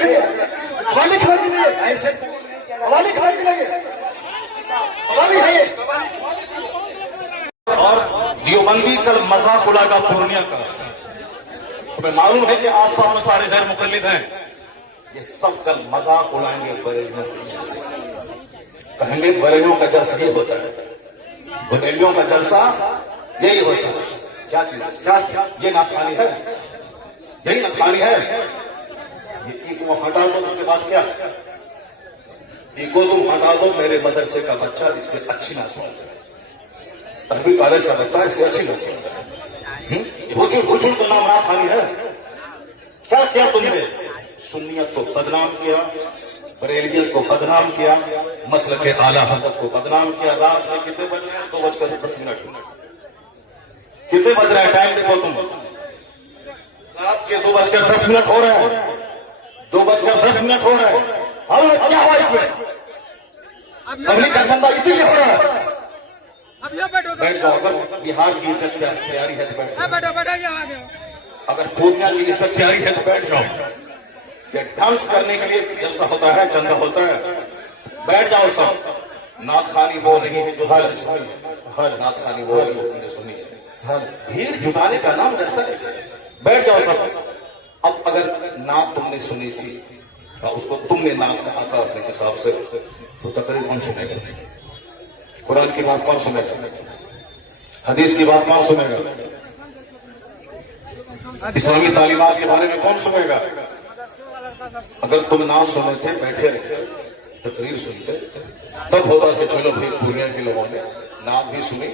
लिए वाली खबर के लिए ऐसे वाली खबर के लिए वाली है ये। और दियोबंदी कल मजाक उड़ाएगा पूर्णिया का। तुम्हें मालूम है कि आसपास में सारे गैर मुकल्लिद हैं, ये सब कल मजाक उड़ाएंगे बरेलियों के जलसे। कहेंगे बरेलियों का जलसा ये होता है, बरेलियों का जलसा यही होता है। क्या चीज क्या ये नाथानी है, यही नाथानी है। ये ईगो हटा दो, उसके बाद क्या ईगो तुम हटा दो। मेरे मदरसे का बच्चा इससे अच्छी ना चलता है, अरबी कॉलेज का बच्चा इससे अच्छी ना चलता है। हुजूर का नाम नाथानी है। क्या किया तुमने? सुन्नियत को बदनाम किया, बरेलियत को बदनाम किया, मसलक के आला हज़रत को बदनाम किया। रात में कितने बज रहे हैं? 2:10। कितने बज रहे हैं? टाइम देखो तुम, रात के 2:10 हो रहे हैं, 2:10 हो रहे हैं। और क्या हुआ इसमें? पब्लिक का चंदा इसीलिए हो रहा है। बैठ जाओ। अगर बिहार की इज्जत तैयारी है तो बैठ जाओ। अगर पूर्णिया की इज्जत तैयारी है तो बैठ जाओ। ये डांस करने के लिए जलसा होता है, चंदा होता है। बैठ जाओ सब। नात खानी वो नहीं है जो सुनी है, नात खानी वो नहीं सुनी है। भीड़ जुटाने का नाम जलसा है। बैठ जाओ सब। अब अगर नात तुमने सुनी थी और उसको तुमने नात कहा था अपने हिसाब से, तो तकरीर कौन सुनेगा? कुरान की बात कौन सुनेगा? हदीस की बात कौन सुनेगा? इस्लामी तालीमात के बारे में कौन सुनेगा? अगर तुम ना सुने थे, बैठे रहते, तकरीर सुनते, तब होता कि चलो भाई पूर्णिया के लोगों ने नात भी सुनी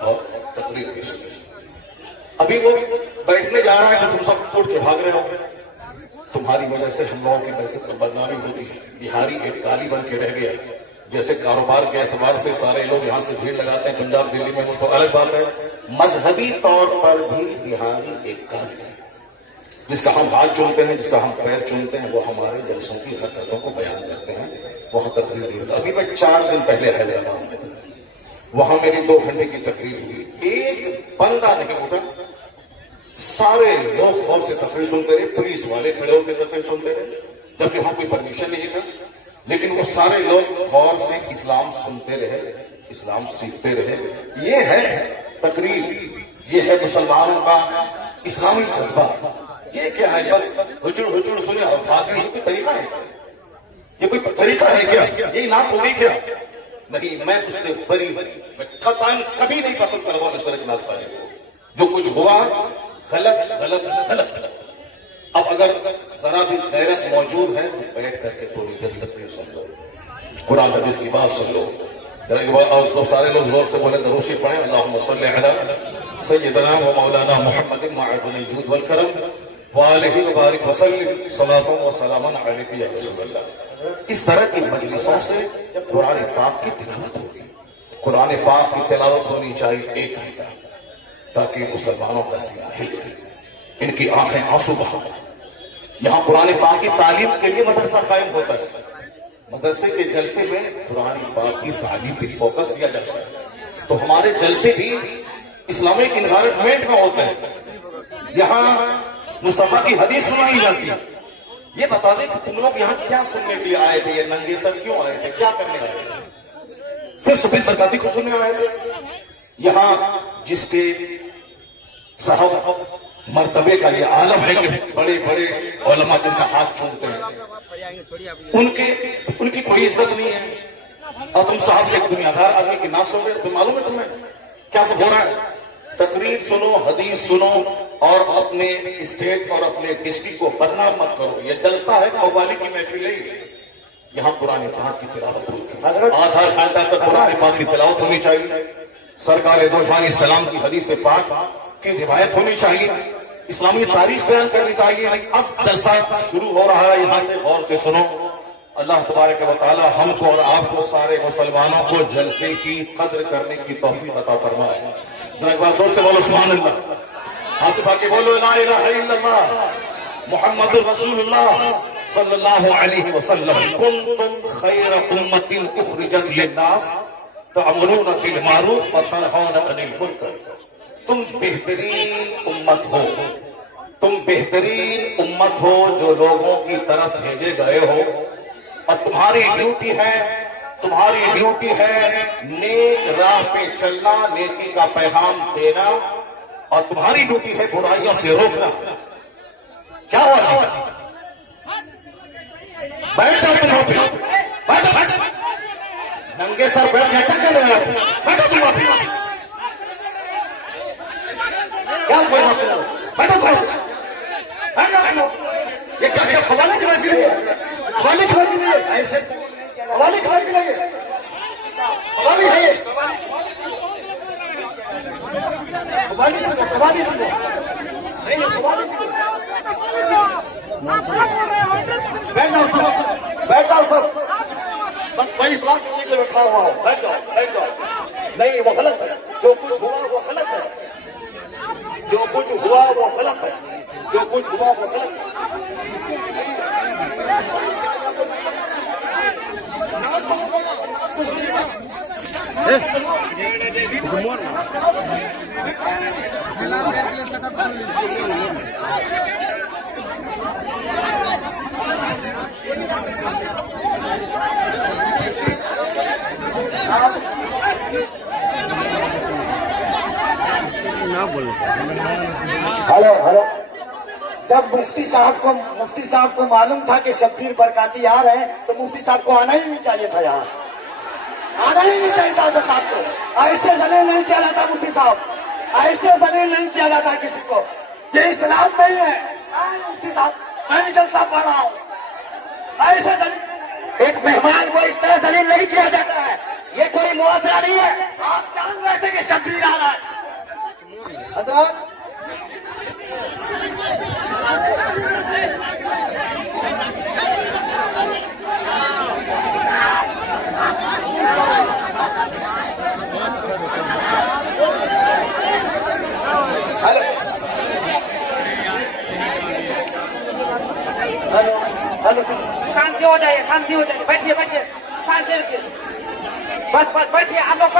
और तकरीर भी सुनी। अभी वो बैठने जा रहा है तो तुम सब उठ के भाग रहे हो। तुम्हारी वजह से हम लोगों की बहसत बदनामी होती है। बिहारी एक काली बन के रह गया। जैसे कारोबार के एतबार से सारे लोग यहाँ से भीड़ लगाते हैं पंजाब दिल्ली में, वो तो अलग बात है। मजहबी तौर पर भी बिहारी एक काली है। जिसका हम हाथ चूमते हैं, जिसका हम पैर चूमते हैं, वो हमारे जलसों की हरकतों को बयान करते हैं। वहां तकरीर नहीं होता। अभी मैं 4 दिन पहले हैदराबाद में था, वहां मेरी 2 घंटे की तकरीर हुई। एक बंदा नहीं उठा, सारे लोग गौर से तकरीर सुनते रहे। पुलिस वाले खड़े होकर तकरीर सुनते रहे, जबकि वहां कोई परमिशन नहीं था। लेकिन वो सारे लोग गौर से इस्लाम सुनते रहे, इस्लाम सीखते रहे। ये है तकरीर, ये है मुसलमानों का इस्लामी जज्बा। ये क्या है? बस हुजूर सुने और भागने कोई तरीका है? ये कोई तरीका है क्या? यही नाम होगी क्या? नहीं, मैं उससे बरी, कभी नहीं पसंद करूंगा इस तरह की नात पाने को। जो कुछ हुआ गलत गलत गलत। अब अगर जरा भी गैरत मौजूद है तो बैठ करके थोड़ी देर तकरीर सुन लो, कुरान हदीस की बात सुन लो। और तो सारे लोग जोर से बोले दरूशी पढ़े, अल्लाहुम्मा सल्ली अला सय्यिदना व मौलाना मुहम्मदिन मअदुल जूद वल करम व अलैहि व बारिक व सल्लिम सलातु व सलामन अलैका या रसूलल्लाह। इस तरह की मजलिसों से कुरान पाक की तिलावत होगी। कुरान पाक की तिलावत होनी चाहिए 1 घंटा, ताकि मुसलमानों का सीना हिल जाए, इनकी आंखें आंसू बहाए। यहाँ कुरान पाक की तालीम के लिए मदरसा कायम होता है। मदरसे के जलसे में कुरान पाक की तालीम पर फोकस दिया जाता है। तो हमारे जलसे भी इस्लामिक इन्वायरमेंट में होते हैं। यहाँ मुस्तफा की हदीस सुनाई जाती है। ये बता दें कि तुम लोग यहाँ क्या सुनने के लिए आए थे? ये नंगे सर क्यों आए थे? क्या करने आए थे? सिर्फ सफेद बरकाती को सुनने आए थे? यहाँ जिसके साहब मर्तबे का ये आलम है कि बड़े बड़े उलमा जिनका हाथ चूमते हैं, उनकी कोई इज्जत नहीं है। और तुम साहब से एक दुनियादार आदमी की ना सुन रहे, तो मालूम है तुम्हें क्या सब हो रहा है? तकरीर सुनो, हदीस सुनो और अपने स्टेट और अपने डिस्ट्रिक्ट को बदनाम मत करो। ये जलसा है, कव्वाली की महफिल नहीं है। यहाँ कुरान पाक की तिलावत होती है। आधा घंटा तक कुरान पाक की तिलावत होनी चाहिए। सरकार दो जहान सलाम की हदीस पाक की रिवायत होनी चाहिए। इस्लामी तारीख बयान करनी चाहिए। अब जलसा शुरू हो रहा है, यहाँ से गौर से सुनो। अल्लाह तबारक व तआला हमको और आपको सारे मुसलमानों को जलसे की कद्र करने की तौफीक अता फरमाए। एक बार जोर से बोलो सुभान अल्लाह। हाथ उठा के बोलो ला इलाहा इल्लल्लाह मुहम्मदुर रसूलुल्लाह सल्लल्लाहु अलैहि वसल्लम। कुंतुम खैर उम्मतिन उखरिजत लिन्नास तअमुरूना बिल मारूफ व तनहौना अनिल मुनकर। तुम बेहतरीन उम्मत हो, तुम बेहतरीन उम्मत मत हो जो लोगों की तरफ भेजे गए हो, और तुम्हारी ड्यूटी है नेक राह पे चलना, नेकी का पैगाम देना, और तुम्हारी ड्यूटी है बुराइयों से रोकना। क्या हुआ? बैठ जाओ तुम वहां पे, बैठो। नंगे सर बैठ गया, क्या कर रहे हो? बैठो तुम वहां पे। क्या कोई ना सुनो, बैठो। ये क्या खवाली की महफिल है? खवाली की महफिल है? ऐसे खवाली की महफिल है? खवाली है ये? खवाली बैठ जाओ सब। बस वही इस्लाम के लिए बैठा हुआ हूं। बैठ जाओ। नहीं, वो गलत है। जो कुछ हुआ वो गलत है। जो कुछ हुआ वो गलत है। हेलो। जब मुफ्ती साहब को मालूम था कि शब्बीर बरकाती आ रहे हैं, तो मुफ्ती साहब को आना ही नहीं चाहिए था। यहाँ आना ही नहीं चाहिए था। सरकार को ऐसे जलील नहीं किया जाता। मुफ्ती साहब, ऐसे जलील नहीं किया जाता किसी को। ये इस्लाम नहीं है। मुफ्ती साहब, मैं भी जलसा पढ़ रहा हूँ। ऐसे जलील एक मेहमान को इस तरह जलील नहीं किया जाता है। ये कोई मुआवजा नहीं है। आप जान रहे थे कि शब्बीर आ रहा है। हजरत, हेलो, शांति हो जाइए। बैठिए, शांति रखिए। बस बैठिए। आप लोग